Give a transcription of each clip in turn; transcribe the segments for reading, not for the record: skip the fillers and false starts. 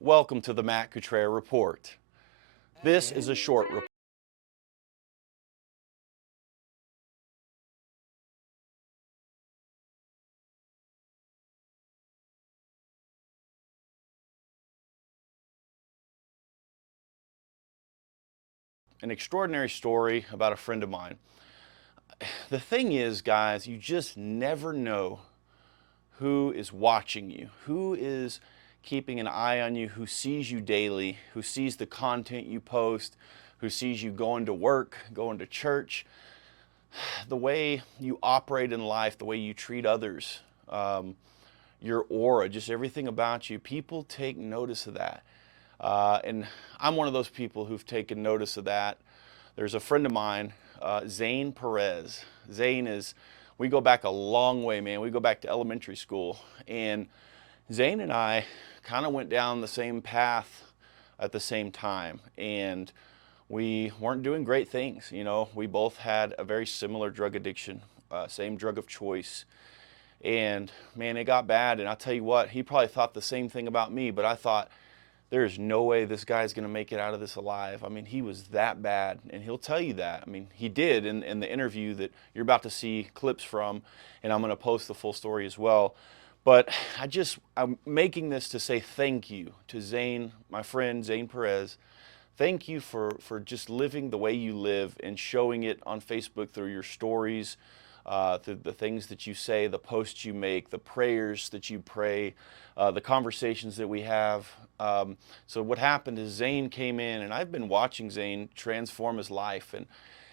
Welcome to the Matt Cutrer Report. This is a short report. An extraordinary story about a friend of mine. The thing is, guys, you just never know who is watching you, who is keeping an eye on you, who sees you daily, who sees the content you post, who sees you going to work, going to church, the way you operate in life, the way you treat others, your aura, just everything about you. People take notice of that. And I'm one of those people who've taken notice of that. There's a friend of mine, Zane Perez. We go back a long way, man. We go back to elementary school. And Zane and I kind of went down the same path at the same time. And we weren't doing great things. You know, we both had a very similar drug addiction, same drug of choice. And man, it got bad. And I'll tell you what, he probably thought the same thing about me, but I thought, there's no way this guy's going to make it out of this alive. I mean, he was that bad, and he'll tell you that. I mean, he did in the interview that you're about to see clips from, and I'm going to post the full story as well. But I'm making this to say thank you to Zane, my friend, Zane Perez. Thank you for just living the way you live and showing it on Facebook through your stories, through the things that you say, the posts you make, the prayers that you pray, the conversations that we have. So what happened is Zane came in, and I've been watching Zane transform his life. And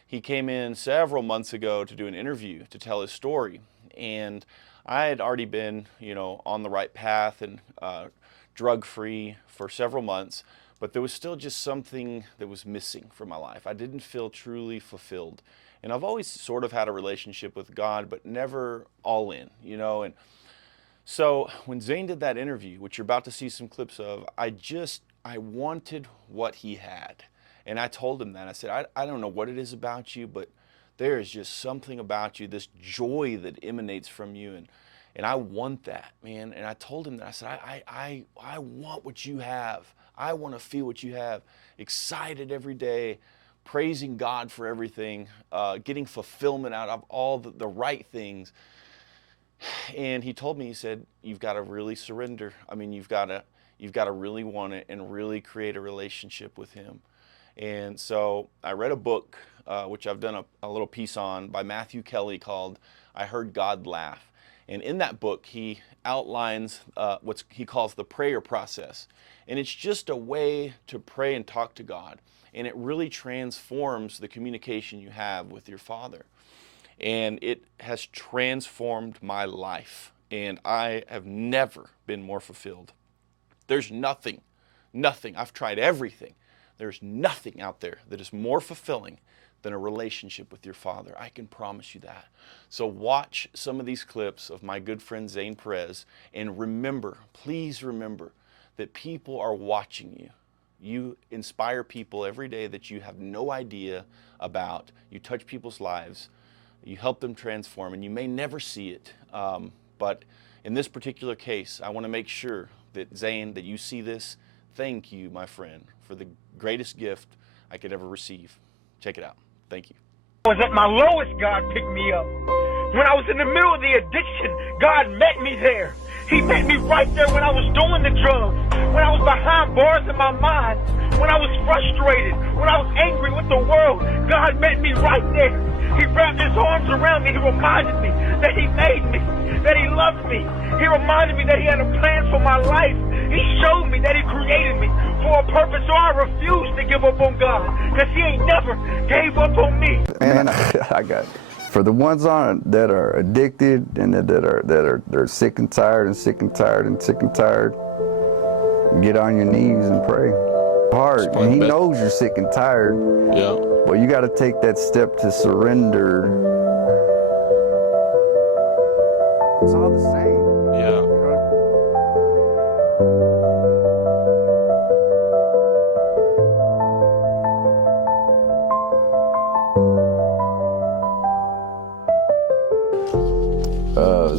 he came in several months ago to do an interview to tell his story. And I had already been, on the right path and drug-free for several months, but there was still just something that was missing from my life. I didn't feel truly fulfilled. And I've always sort of had a relationship with God, but never all in, and so when Zane did that interview, which you're about to see some clips of, I wanted what he had. And I told him that. I said, I don't know what it is about you, but there is just something about you, this joy that emanates from you. And I want that, man. And I told him that. I said, I want what you have. I want to feel what you have. Excited every day, praising God for everything, getting fulfillment out of all the right things. And he told me, he said, you've got to really surrender. I mean, you've got to really want it and really create a relationship with him. And so I read a book, which I've done a little piece on, by Matthew Kelly, called I Heard God Laugh. And in that book, he outlines what he calls the prayer process. And it's just a way to pray and talk to God. And it really transforms the communication you have with your Father. And it has transformed my life. And I have never been more fulfilled. There's nothing, I've tried everything. There's nothing out there that is more fulfilling than a relationship with your Father. I can promise you that. So watch some of these clips of my good friend Zane Perez, and remember, please remember, that people are watching you. You inspire people every day that you have no idea about. You touch people's lives. You help them transform, and you may never see it. But in this particular case, I want to make sure that, Zane, that you see this. Thank you, my friend, for the greatest gift I could ever receive. Check it out. Thank you. I was at my lowest, God picked me up. When I was in the middle of the addiction, God met me there. He met me right there when I was doing the drugs, when I was behind bars in my mind, when I was frustrated, when I was angry with the world. God met me right there. He wrapped his arms around me. He reminded me that he made me, that he loved me. He reminded me that he had a plan for my life. He showed me that he created me for a purpose, so I refuse to give up on God, because he ain't never gave up on me. Man, I got for the ones that are addicted and they're sick and tired and sick and tired and sick and tired. Get on your knees and pray hard. And he knows you're sick and tired. Yeah. But you got to take that step to surrender. It's all the same. Yeah.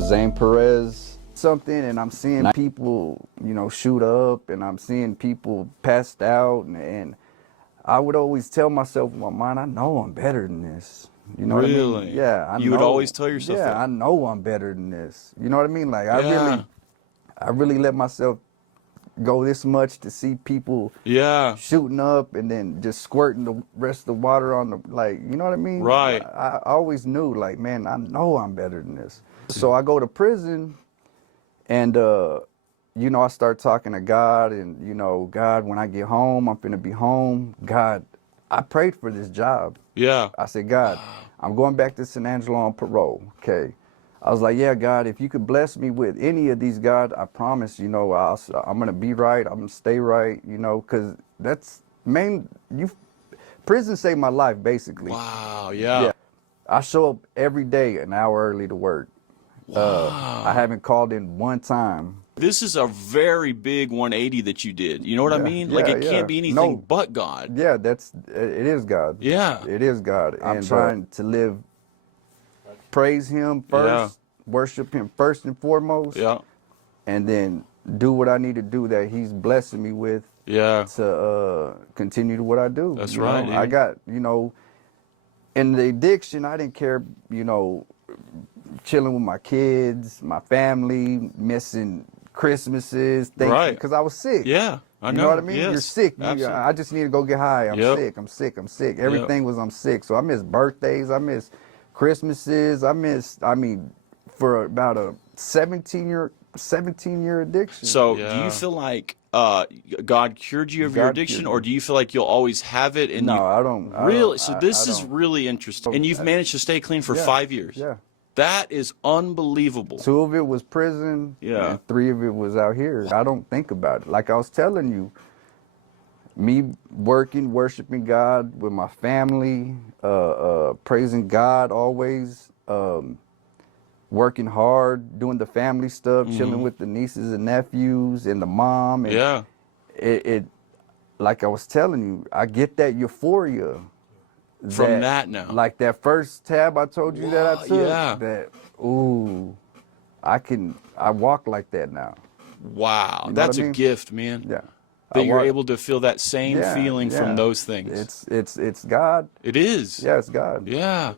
Zane Perez something, and I'm seeing people shoot up, and I'm seeing people passed out, and I would always tell myself in my mind, I know I'm better than this. You know what I Really? mean? Yeah, I know. You would always tell yourself yeah, that? I know I'm better than this. You know what I mean? Like Yeah. I really let myself go this much to see people Yeah. shooting up and then just squirting the rest of the water on the, like, you know what I mean? Right. I always knew, like, man, I know I'm better than this. So I go to prison, and I start talking to God, and God, when I get home, I'm finna be home. God, I prayed for this job. Yeah. I said, God, I'm going back to San Angelo on parole. Okay. I was like, yeah, God, if you could bless me with any of these, God, I promise, I'm going to be right. I'm going to stay right, because that's prison saved my life, basically. Wow. Yeah. I show up every day an hour early to work. Wow. I haven't called in one time. This is a very big 180 that you did. You know what I mean? Like, it can't be anything but God. Yeah, it is God. Yeah. It is God. I'm And trying to live, praise Him first, worship Him first and foremost. Yeah. And then do what I need to do that He's blessing me with. Yeah. To continue to what I do. That's you right. know? I got, in the addiction, I didn't care, chilling with my kids, my family, missing Christmases, Right. because I was sick. Yeah. I know. You know what I mean? Yes. You're sick. Absolutely. I just need to go get high. Yep. I'm sick. Everything was I'm sick. So I miss birthdays. I miss Christmases. For about a 17-year addiction. So do you feel like God cured you of your God addiction, cured or me. do you feel like you'll always have it? And No, you, I don't. really? So this I is don't. really interesting. And you've managed to stay clean for Yeah, 5 years. Yeah. That is unbelievable. 2 of it was prison. Yeah. And 3 of it was out here. I don't think about it. Like I was telling you, me working, worshiping God with my family, praising God always, working hard, doing the family stuff, chilling with the nieces and nephews and the mom. And Yeah. It, like I was telling you, I get that euphoria. From that now. Like that first tab I told you that I took. Yeah. That, ooh, I walk like that now. Wow. You know That's what I a mean? gift, man. Yeah. That you're able to feel that same feeling from those things. It's God. It is. Yeah, it's God. Yeah.